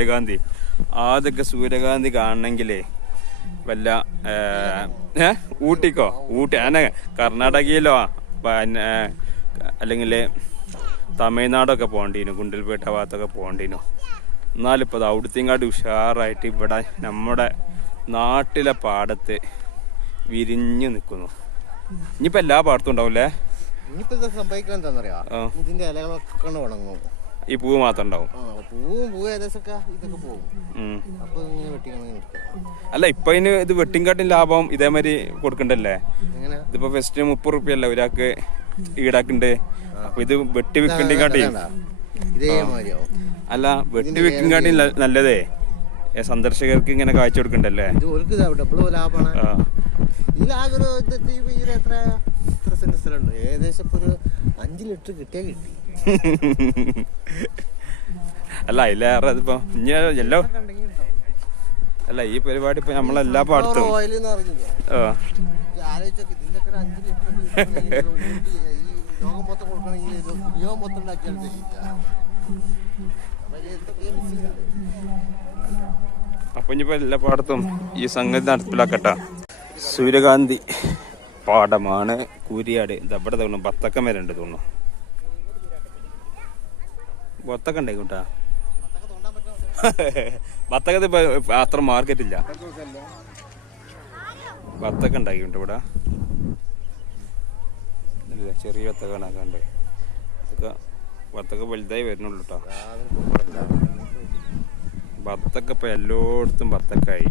സൂര്യകാന്തി. ആദ്യമൊക്കെ സൂര്യകാന്തി കാണണമെങ്കിലേ വല്ല ഊട്ടി അങ്ങനെ കർണാടകയിലോ അല്ലെങ്കിൽ തമിഴ്നാടൊക്കെ പോകേണ്ടിനു, ഗുണ്ടൽപേട്ട ഭാഗത്തൊക്കെ പോകേണ്ടിനു. എന്നാലിപ്പോൾ അത് അവിടുത്തെങ്ങാട് ഉഷാറായിട്ട് ഇവിടെ നമ്മുടെ നാട്ടിലെ പാടത്ത് വിരിഞ്ഞു നിൽക്കുന്നു. ഇനിയിപ്പോൾ എല്ലാ പാടത്തും ഉണ്ടാവില്ലേ? ഇനിയിപ്പോൾ സംഭവിക്കാൻ എന്താണെന്നറിയാം, ഇതിന്റെ ഇലകളൊക്കെ ഉണങ്ങും, ഈ പൂവ് മാത്രം ഉണ്ടാവും. പൂവ് ഏകദേശമൊക്കെ ഇതൊക്കെ പോകും. അപ്പൊ ഇങ്ങനെ വെട്ടിക്കണം. അല്ല ഇപ്പൊ ഇതിന് ഇത് വെട്ടിങ്കാട്ടും ലാഭം ഇതേമാതിരി കൊടുക്കണ്ടല്ലേ? ഇതിപ്പോ ഫെസ്റ്റിന് 30 റുപ്യല്ല ഒരാൾക്ക് ഈടാക്കുന്നുണ്ട്. അപ്പൊ ഇത് വെട്ടി വിൽക്കണ്ടിങ്ങാട്ടി അല്ല വെട്ടി വിൽക്കങ്കാട്ടി നല്ലതേ സന്ദർശകർക്ക് ഇങ്ങനെ കാഴ്ച കൊടുക്കണ്ടല്ലേ? ഏകദേശം ഒരു 5 ലിറ്റർ കിട്ടിയാ കിട്ടി. അല്ല അതിലേറെ ഇതിപ്പോ ഇനി എല്ലോ അല്ല ഈ പരിപാടി ഇപ്പൊ നമ്മളെല്ലാ പാടത്തും അപ്പൊ ഇനിയിപ്പോ എല്ലാ പാടത്തും ഈ സംഗതി നടപ്പിലാക്കട്ടെ. സൂര്യകാന്തി പാടമാണ് കൂരിയാട്. ഇതവിടെ തോന്നുന്നു ബത്തക്കം വരെ ഉണ്ട് തോന്നുന്നു. ബത്തക്ക ഉണ്ടായിക്കോട്ടാ. ബത്തക്കത്ത് ഇപ്പൊ അത്ര മാർക്കറ്റ് ഇല്ല. ബത്തക്ക ഉണ്ടാക്കിണ്ട് ഇവിടെ. ഇല്ല ചെറിയ ബത്തക്ക ഉണ്ടാക്കാണ്ട്. ബത്തക്ക വലുതായി വരുന്നുള്ളൂ കേട്ടോ. ബത്തക്ക ഇപ്പൊ എല്ലായിടത്തും ബത്തക്കായി.